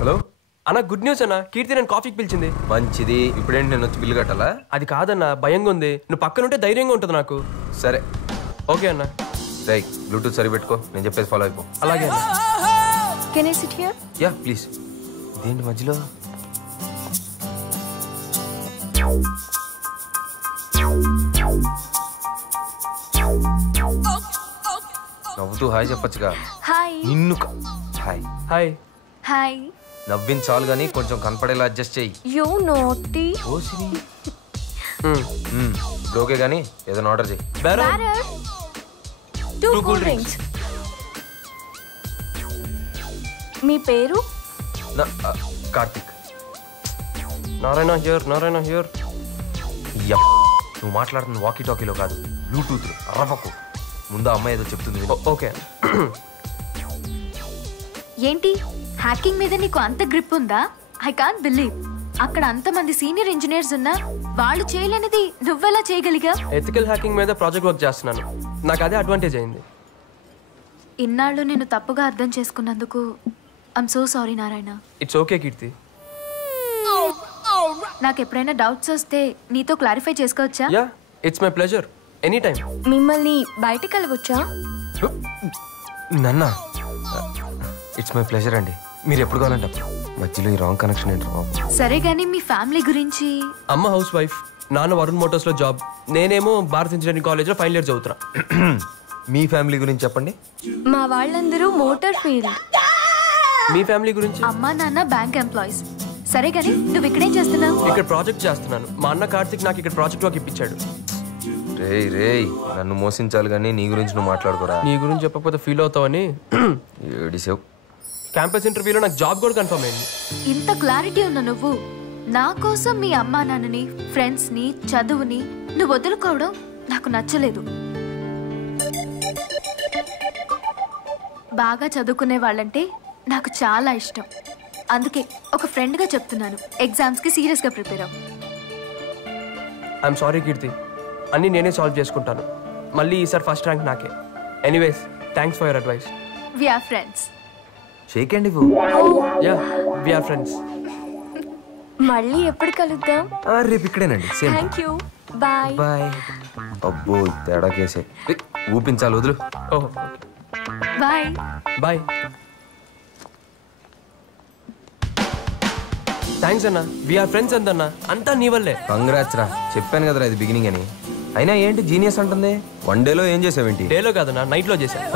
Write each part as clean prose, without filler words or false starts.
Hello అన్న good news అన్న, కీర్తి నేను కాఫీకి పిలిచింది. మంచిది. ఇప్పుడేంటి నేను వచ్చి బిల్లు కట్టాలా? అది కాదన్న, భయంగా ఉంది. నువ్వు పక్కనుంటే ధైర్యంగా ఉంటుంది నాకు. సరే ఓకే అన్న. రై బ్లూటూత్ సరి పెట్టుకో, నేను చెప్పేసి ఫాలో అయిపో. అలాగే అన్న. Can I SIT here? Yeah please. ఇదేంటి మధ్యలో? నవ్వుతూ హాయ్ చెప్పొచ్చుగా. హాయ్. నిన్ను హాయ్ హాయ్. హాయ్. నవ్వించాలు కానీ కొంచెం కనపడేలా అడ్జస్ట్ చెయ్యి. యూ నోటీ. ఓకే కానీ ఏదైనా ఆర్డర్ చెయ్యి. Batter. Two cool drinks. మీ పేరు? కార్తిక్. Narayana here, Narayana here. నువ్వు మాట్లాడుతుంది వాకీ టాకీలో కాదు, బ్లూటూత్. రవ్వకు ముందు అమ్మాయి ఏదో చెప్తుంది. ఓకే. ఏంటి హ్యాకింగ్ మీద నీకు అంత గ్రిప్ ఉందా? I can't believe. అక్కడ అంతమంది సీనియర్ ఇంజనీర్స్ ఉన్నా వాళ్ళు చేయలేనిది నువ్వెలా చేయగలిగా? ఎథికల్ హ్యాకింగ్ మీద ప్రాజెక్ట్ వర్క్ చేస్తున్నాను. నాకు అదే అడ్వాంటేజ్ అయింది. ఇన్నాళ్ళు నేను తప్పుగా అర్థం చేసుకున్నందుకు I'm so sorry Narayana. It's okay Keerthi. నాకు ఎప్పుడైనా డౌట్స్ వస్తే నీతో క్లారిఫై చేసుకోవచ్చా? Yeah, it's my pleasure. Any time. మిమ్మల్ని బయటకు వెళ్ళవచ్చా? నన్న ఇట్స్ మై ప్లెజర్ అండి. మీరు ఎప్పుడు కావాలంటే మధ్యలో ఈ రాంగ్ కనెక్షన్ ఏంటి బాబు? సరే గానీ మీ ఫ్యామిలీ గురించి? అమ్మ హౌస్ వైఫ్, నాన్న వరుణ్ మోటార్స్ లో జాబ్, నేనేమో భారత్ ఇంజనీరింగ్ కాలేజ్ లో ఫైనల్ ఇయర్ చదువుతున్నా. మీ ఫ్యామిలీ గురించి చెప్పండి. మా వాళ్ళందరూ మోటార్ ఫీల్డ్. మీ ఫ్యామిలీ గురించి? అమ్మా నాన్న బ్యాంక్ ఎంప్లాయీస్. సరే గానీ నువ్వు ఇక్కడేం చేస్తున్నావు? ఇక్కడ ప్రాజెక్ట్ చేస్తున్నాను. మా అన్న కార్తిక్ నాకు ఇక్కడ ప్రాజెక్ట్ వర్క్ ఇప్పించాడు. రేయ్ నన్ను మోసించాలి కానీ నీ గురించి నువ్వు మాట్లాడుకోరా. నీ గురించి చెప్పకపోతే ఫీల్ అవుతావని. ఏడిసావు. క్యాంపస్ ఇంటర్వ్యూలో నాకు జాబ్ కూడా కన్ఫర్మ్ అయింది. ఇంత క్లారిటీ ఉన్న నువ్వు నా కోసం మీ అమ్మా నాన్నని, ఫ్రెండ్స్ ని, చదువుని నువ్వు వదులుకోవడం నాకు నచ్చలేదు. బాగా చదువుకునే వాళ్ళంటే నాకు చాలా ఇష్టం. అందుకే ఒక ఫ్రెండ్గా చెప్తున్నాను, ఎగ్జామ్స్కి సీరియస్గా ప్రిపేర్ అవ్వు. ఐఎమ్ సారీ కీర్తి, అన్నీ నేనే సాల్వ్ చేసుకుంటాను. మళ్ళీ ఈసారి ఫస్ట్ ర్యాంక్ నాకే. Anyways thanks for your advice. We are friends. Shake అండి. Yeah, we are friends. మళ్ళీ ఎప్పుడు కలుద్దాం? రేపు ఇక్కడేనండి. Same. Thank you. Bye. Bye. అబ్బో తేడా కేసే. ఊపించాలి, వదులు. ఓహో, బాయ్. బాయ్. థ్యాంక్స్ అన్న. వి ఆర్ ఫ్రెండ్స్ అందన్న. అంతా నీ వల్లే. కంగ్రాట్స్ రా. చెప్పాను కదరా ఇది బిగినింగ్ అని. అయినా ఏంటి జీనియస్ అంటుంది? వన్ డేలో ఏం చేసావేంటి? డేలో కాదన్నా, నైట్ లో చేశాను.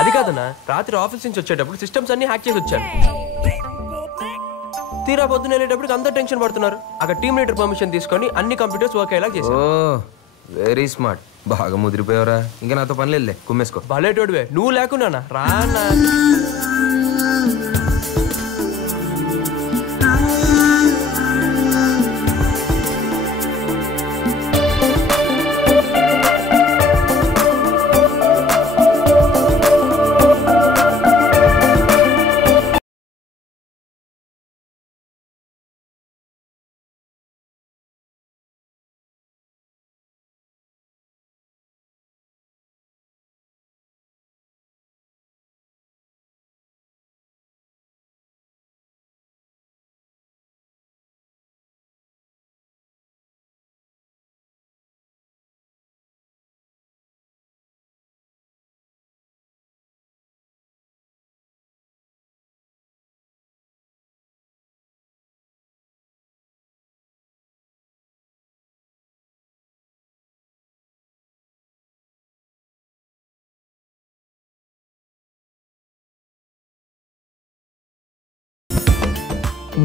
అది కాదన్నా, రాత్రి ఆఫీస్ నుంచి వచ్చేటప్పుడు సిస్టమ్స్ అన్ని హ్యాక్ చేసి వచ్చాను. తీరా పొద్దున వెళ్ళేటప్పుడు అందరూ టెన్షన్ పడుతున్నారు. అక్కడ టీమ్ లీడర్ పర్మిషన్ తీసుకొని అన్ని కంప్యూటర్స్ వర్క్ అయ్యేలా చేశాను. ఓ వెరీ స్మార్ట్. బాగా ముదిరిపోయావరా. ఇంకా నాతో పని లేదులే, కుమ్మేసుకో. భలేటోడివే. నువ్వు లేకున్నానా రానా?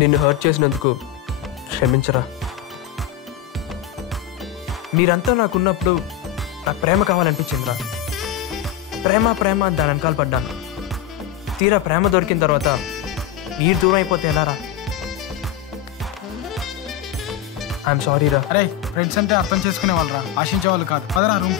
నిన్ను హర్ట్ చేసినందుకు క్షమించరా. మీరంతా నాకున్నప్పుడు నాకు ప్రేమ కావాలనిపించిందిరా. ప్రేమ ప్రేమ అని దాని వెనకాల పడ్డాను. తీరా ప్రేమ దొరికిన తర్వాత మీరు దూరం అయిపోతే ఎలారా? ఐఎమ్ సారీ రా. అరే ఫ్రెండ్స్ అంటే అర్థం చేసుకునే వాళ్ళరా, ఆశించే వాళ్ళు కాదు. పదరా రూమ్.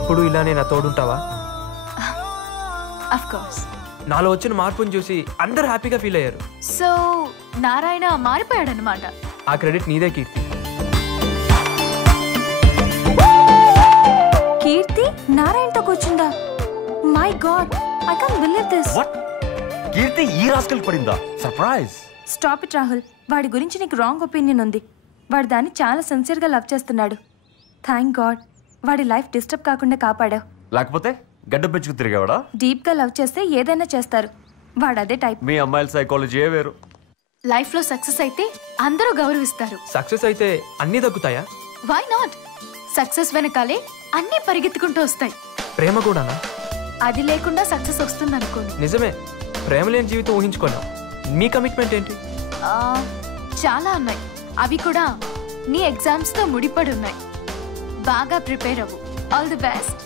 ఎప్పుడు ఇలానే నా తోడుంటావా? Of course. నాలో వచ్చిన మార్పుని చూసి అందరు హ్యాపీగా ఫీల్ అయ్యారు. సో నారాయణ మారిపోయాడనమాట. ఆ క్రెడిట్ నీదే కీర్తి. కీర్తి నారాయణతో కూర్చుందా? My god, I can't believe this. What? Keerthi ఈ రాస్కల్ పడిందా? సర్ప్రైజ్. Stop it Rahul. వాడి గురించి నీకు రాంగ్ ఒపీనియన్ ఉంది. వాడు దాన్ని చాలా సిన్సియర్గా లవ్ చేస్తున్నాడు. థ్యాంక్ గాడ్ వాడి లైఫ్ డిస్టర్బ్ కాకుండా కాపాడావు. లేకపోతే గడ్డ పెంచుకు తిరిగావాడా? డీప్గా లవ్ చేస్తే ఏదైనా చేస్తారు. వాడు అదే టైప్. మీ అమ్మాయిల సైకాలజీ వేరు. లైఫ్ లో సక్సెస్ అయితే అందరూ గౌరవిస్తారు. సక్సెస్ అయితే అన్నీ దక్కుతాయా? Why not? సక్సెస్ వెనకాలే అన్నీ పరిగెత్తుకుంటూ వస్తాయి. ప్రేమ కూడానా? అది లేకుండా సక్సెస్ వస్తుంది అనుకోండి. నిజమే, ప్రేమ లేని జీవితం ఊహించుకోలేం. మీ కమిట్మెంట్ ఏంటి? చాలా ఉన్నాయి. అవి కూడా నీ ఎగ్జామ్స్ తో ముడిపడి ఉన్నాయి. బాగా ప్రిపేర్ అవ్వు. All the best.